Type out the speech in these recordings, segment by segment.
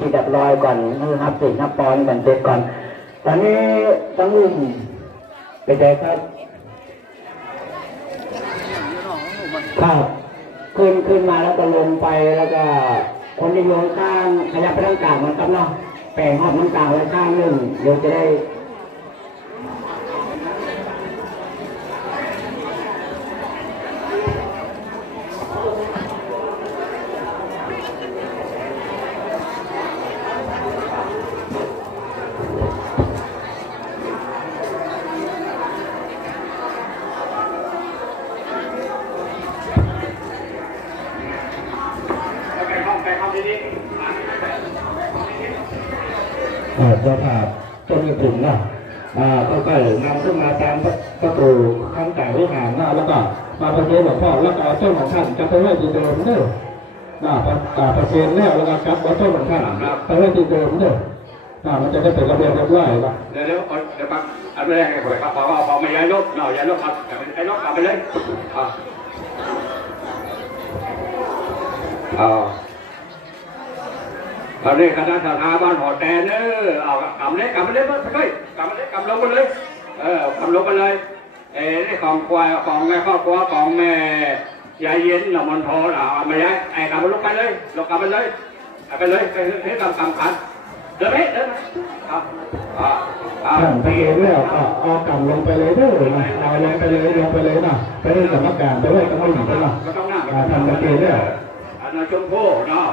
ที่เรียบลอยก่อนคือนับสิ่นับปอนกันเจ็ดก่อน ตอนนี้ต้งอุ่มไปใจครับครับขึ้นขึ้นมาแล้วก็ลงไปแล้วก็คนที่โยนข้างขยับไปทางกลางมันครับเนาะแปลงหอบน้ำกลางไว้ข้างหนึ่งเดี๋ยวจะได้ เออจ้าภาพต้นกระถิ่นเนาะอ่าก็ใก็นำขึ้นมาตามประตูข้างแต่วิหารนะแล้วก็มาประเคนหลวงพ่อแล้วก็เอาต้นของท่านจะไปไว้ที่เดิมเด้อน่าประประเคนแล้วแล้วก็กลับเอาต้นของท่านไปไว้ที่เดิมเด้อน่ามันจะได้เป็นระเบียบเรียบร้อยป่ะเดี๋ยวเดี๋ยวเดี๋ยวปั๊บอันแรกให้ผมครับพอว่าพอไม่ย้ายรถเนาะย้ายรถครับไอ้รถกลับไปเลยอ่า เอาตอนนี้คณะสถาบันหอแดนเนอเอากำเล็กกำเล็กมาสักหน่อยกำเล็กกำลงไปเลย เออกำลงไปเลยเอ้นี่ของควายของแม่ครอบครัวของแม่ยายเย็นหนอมันทอเอามาย้ายไอ้กำลงไปเลยลงกำไปเลยไปเลยไปให้กำกำขันเดินไปเดินไปเอาเอาเอาท่านไปเองแล้วก็เอากำลงไปเลยเด้อนะเอาลงไปเลยลงไปเลยนะไปเลยกรรมการไปเลยก็ไม่หนีไปละก็ต้องนั่งอ่าท่านไปเองแล้วอันนั้นชมพู่เนาะ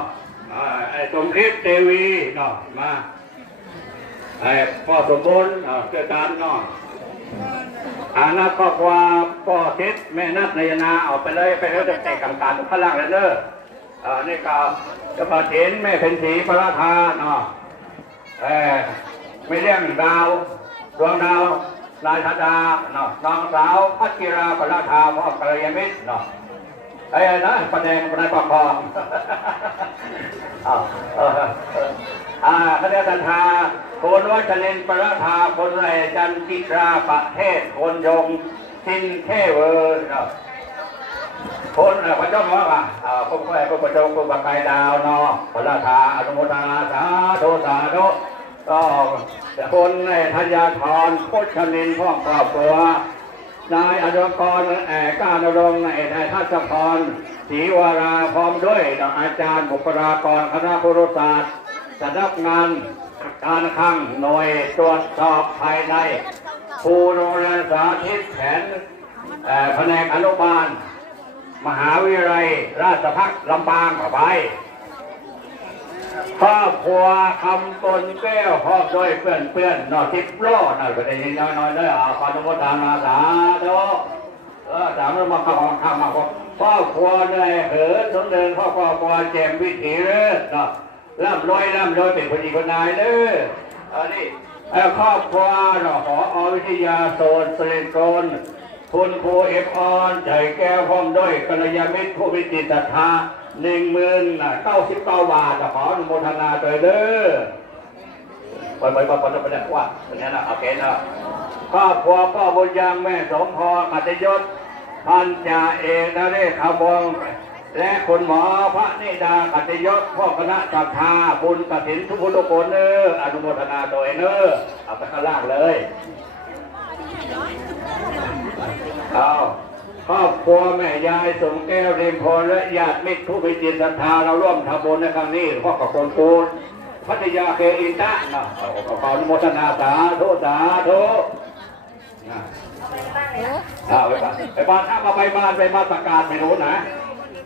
สมคิดเทวีนาะมาไอ้พ่อสมบูรณ์เนาะเกิดการนาะอานักก็ควาพ่อทิศแม่นัดนายนาเอาไปเลยไปเลยแต่กรรมการข้างล่างเลยเด้ออ่านี่ก็เจะพอเห็นแม่เพ็ญศรีพระราชาเนาะเออไม่เลี้ยงดาวดวงดาวนายธดาเนาะน้องสาวพัชกิราพระราชาพ่อกัลยาณมิตรเนาะ ไอ้นะประแดงประนายประคออ้าวอาคณะสันทาคนวัชรินประธาคนไรจันทิราประเทศคนยงสินเทเวอร์คนพระเจ้าบอกว่าอ่าพวกแม่พระเจงพวกประกายดาวเนาะพระราชาอนุโมทนาสาธุสาธุก็คนในธัญญาธรโคชนินพ่อครอบครัว นายอนุกรแอกก้านรงค์นายนายทัศพรศรีวาราพร้อมด้วยอาจารย์บุคลากรคณะครุศาสตร์สำนักงานการคลังหน่วยตรวจสอบภายในครูโรงเรียนสาธิตแผนแผนกอนุบาล มหาวิทยาลัยราชภัฏลำปางขอไป ครอบครัวคำตนแก้วพร้อมด้วยเพื่อนเพื่อนๆนอทิพย์โลน่ะก็ได้ยินน้อยๆเลยอ่าขออนุโมทนาสาธุเออสามเรามาเข้าของข้ามาขอครอบครัวในเหินสมเด็จพ่อครอบครัวแจมวิถีเลิศนะร่ำรวยร่ำรวยเป็นคนดีคนนายเด้ออันนี้ครอบครัวเนาะขออวิทยาโซนสรินทร คุณครูเอฟออนใจแก้วพร้อมด้วยกัลยาณมิตรผู้วิจิตรศรัทธาหนึ่งหมื่นเก้าสิบเก้าบาทขออนุโมทนาโดยเด้อไปไปไปไปไปไปว่าอย่างนั้นนะโอเคนะครอบครัวพ่อบุญยังแม่สมพรมัตยศพันจ่าเอกนเรศขบงและคุณหมอพระนิดากัตยศพ่อคณะศรัทธาบุญกฐินทุกพุทธคนเนออนุโมทนาโดยเนอเอาไปข้างล่างเลย เอาครอบครัวแม่ยายสมแก้วเรียมพรและญาติมิตรผู้มีจิตศรัทธาเราร่วมทำบุญในครั้งนี้พ่อกับคนปูนพัทยาเคอินตะนะเอาขออนุโมทนาสาธุสาธุนะเอาไปบ้านไปบ้านถ้ามาไปบ้านไปมาสการไม่รู้นะ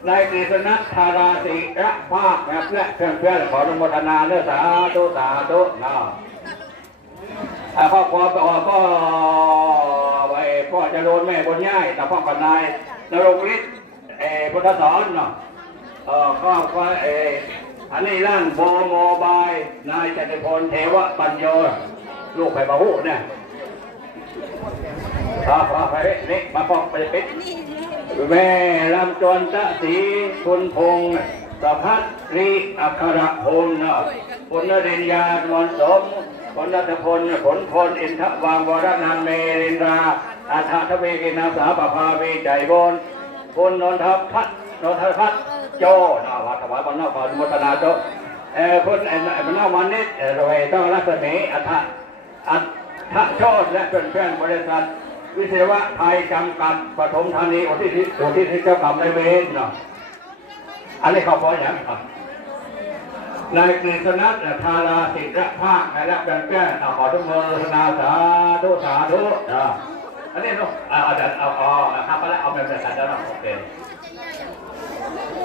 นายกฤษณะธาราศิระภาคแบบและเพื่อนเพื่อนๆขออนุโมทนาเนื้อสาธุสาธุนะอ่าพ่อควก็ก็ พ่อจะโดนแม่บนย่ายแต่พ่อกับนายนรงฤทธิ์เอพุทธสอนเนาะเออก็ก็เอออันนี้ร้านโบโมบายนายจตุพลเทวะปัญโยลูกไผ่บาหูเนี่ยพาพาไปนี่มาพอกไปปิดแม่ลำจวนตะสีคุณพงษ์สพัฒรีอัครพงษ์นะคุณนรินยาดวนสมคุณนัทพลผลพลอินทวางวรนันเมรินรา อาทาทเวกินาสาปภาวีใจบนคุณนนทพัฒนนทพัฒโจนาวัดถวายบรรณาภานุโมทนาโจเออคุณไอ้อ้มันเอามันนิดเออรวยต้องรัศมีอัฐอัฐโชตและเพื่อนเพื่อนบริษัท วิเศวะไทยจำกัดปฐมธานีอุทิศอุทิศให้เจ้ากรรมในเวรเนาะอันนี้เขาบอกอย่างครับนายกฤษณัทธาราศิระภาคและเพื่อนเพื่อนๆเอาขอทุกมือนาสาธุสาธุนะ อันนี้เนาะเอาเอาเอาเอาเอาครับไปแล้วเอาเป็นบริษัทแล้วเนาะโอเค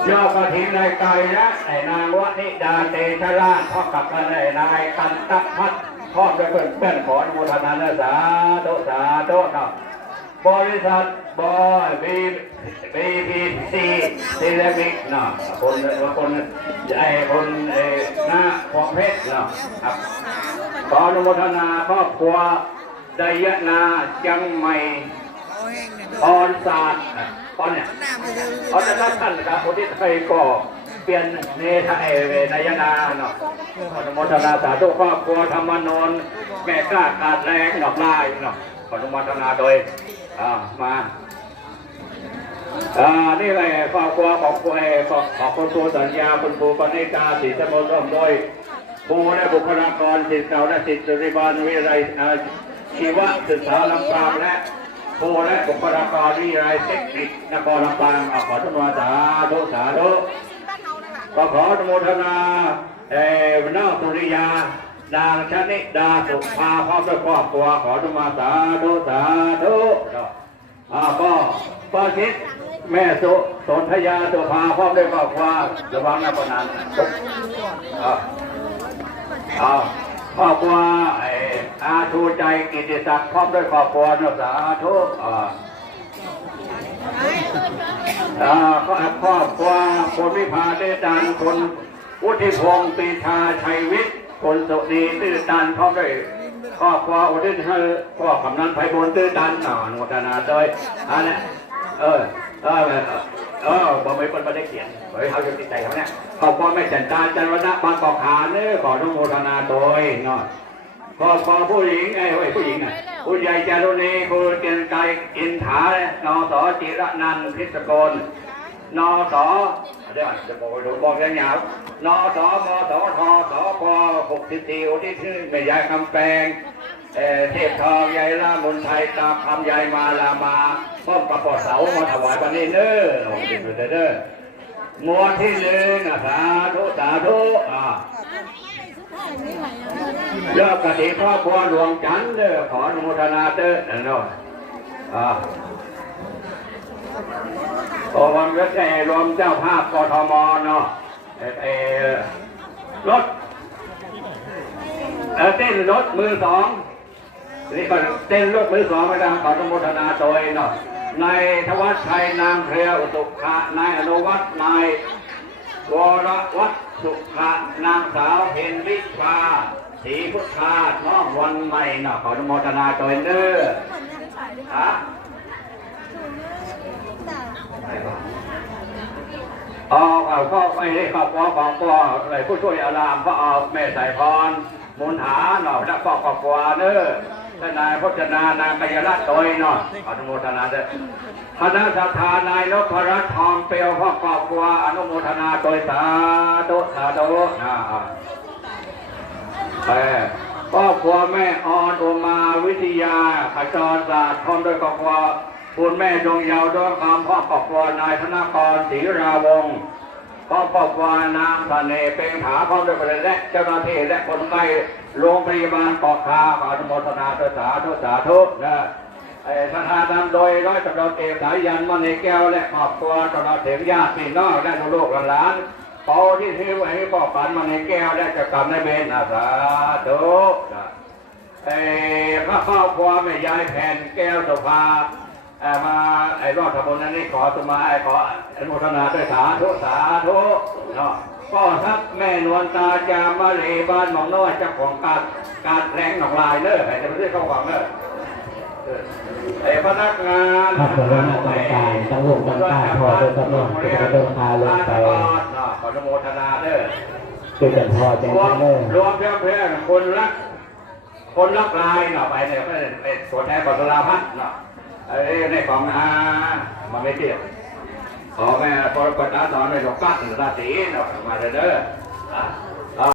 ยอดกระถิ่นนายไก่และไอ้นางวนิดาเตชะราชพ่อกับกันไอ้นายกันตะพัดพ่อด้วยเพื่อนเพื่อนขออนุโมทนาเนอะสาธุสาธุครับบริษัทบอยบีบีพีซีซีเลมิกเนาะคนคนไอ้คนไอ้หน้าของเพชรเนาะครับขออนุโมทนาครอบครัว ดยนาจังใหม่ออนศาสตร์ตอนเนี่ยเพราะฉะนั้นท่านนะครับคนที่เคยก่อเปลี่ยนเนทเอเวนายนาเนาะขออนุโมทนาสาธุครอบครัวธรรมนนท์แม่กล้าขาดแรงดอกลายเนาะขออนุโมทนาโดยอ่ามาอ่านี่แหละครอบครัวของคุณเอของของคุณครูสัญญาคุณครูปณิกาศิษย์สมุทรร่วมโดยครูและบุคลากรศิษย์เก่าและศิษย์สุริบาลวิทยาลัยอ่า ชีวศึกษาลำปางและครูและบุคลากรวิทยาลัยเทคนิคนครลำปางขออนุโมทนาสาธุสาธุก็ขออนุโมทนาเอ่อนางสุริยานางชนิดาสุภาพร้อมด้วยครอบครัวขออนุโมทนาสาธุสาธุอ่าก็ป้าชิดแม่สุสนธยาสุภาพร้อมด้วยครอบครัวระวังนะปนันอ่าเอาครอบครัวไอ้ อาชูใจกิติศักดิ์พร้อมด้วยครอบครัวนะสาธุอ่าอ่าก็ครอบครัวคนวิพาเดดันคนวุฒิพงศ์ปีชาชัยวิทย์คนสุดีตื้อตันพร้อมด้วยครอบครัวอุทิศให้พ่อกำนันไพบูลตื้อตันหน่อนุโมทนาโดยอันนี้เออเออเออบอกไม่เป็นประเด็นเขียนเฮ้ยเขาจะติดใจเขาเนี่ยขอบคุณแม่จันตาจันวนะบางกอกหาเนื้อขออนุโมทนาโดยเนาะ พอพอผู้หญิงไอ้เว้ยผู้หญิงอะผู้ใหญ่จารุณีครูเตียนไกรอินถานอสอจิระนันท์พิศกลนอสอเดี๋ยวจะบอกดูบอกยาวๆนอสอมสอทอสอพอหกสิบสี่อุทิศชื่อแม่ยายคำแปลงเอ่อเทพทองยายล่ามนไทยตามคำยายมาลามาป้อมประปอเสามาถวายปันนี้เน้อโอ้ยเด้อเด้อหมวดที่หนึ่งอะสาธุสาธุอ่า ยอดกติครอบครัวหลวงจันทร์เด้อขออนุโมทนาเด้อนั่นเนาะอ่าโอ้วันเวทรวมเจ้าภาพกทมเนาะเออรถเออเต้นรถมือสองนี่ก็เต้นรถมือสองไม่ได้ขออนุโมทนาโดยเนาะนายธวัชชัยนางเครียวอุตุขะนายอนุวัฒน์นายวรวัฒน์สุขานางสาวเพ็ญวิชา ศรีพุทธาน้องวันใหม่นะขออนุโมทนาโดยเน้อฮะเอาเอาก็ไอ้ครอบครัวของพ่ออะไรผู้ช่วยอารามก็เอาแม่สายพรมูลหาหน่อยแล้วก็ครอบครัวเน้อทนายพจนานางกายรัตน์โดยเนาะขออนุโมทนาเด้อคณะสัทธานายนพรัตน์ทองเปลวพ่อครอบครัวอนุโมทนาโดยสาธุสาธุนะ เออครอบครัวแม่ออนอุมาวิทยาขจรศาสตร์พร้อมด้วยครอบครัวคุณแม่ดวงยาวดวงคำพ่อครอบครัวนายธนกรศรีราวงศ์พ่อครอบครัวนางเสน่ห์เป็นผาพร้อมด้วยประเด็นและเจ้าหน้าที่และคนไข้โรงพยาบาลเกาะคาขออนุโมทนาโดยสาธุสาธุนะไอ้สถานำโดยร้อยตำรวจเอกสายันมณีแก้วและครอบครัวตลอดถึงญาติพี่น้องและลูกหลาน เป่าที่ที่ไว้ให้พ่อปันมณีแก้วและเจะกรรมในเบนอาสาธุไอ้พระครอบครัวแม่ยายแผ่นแก้วสุภาเอ่อมาไอ้รอดทบุญนั้นนี่ขอสมาไอ้ขออนุโมทนาด้วยสาธุสาธุเนาะก็ทักแม่นวลตาจามาเลบ้านหมองน้อยเจ้าของการการแรงหนองลายเนอะไอ้จะไม่ได้เข้าหวังเนอะไอ้พนักงานครับผมว่าต้องการต้องลงต้องการพอเดินตำรวจจะเดินพาลงไป ออนุโมทนาเด้อคือกันพอจังรวมเลยรวมเพื่อนเพื่อนคนรักคนรักลายเนาะไปเนี่ยก็เป็นตัวแทนขอสลาพัฒเนาะไอ้ในของอามาไม่เกี่ยวขอแม่พอกดน้าศสอนในหลวงกัดราศีเนาะมาเด้อ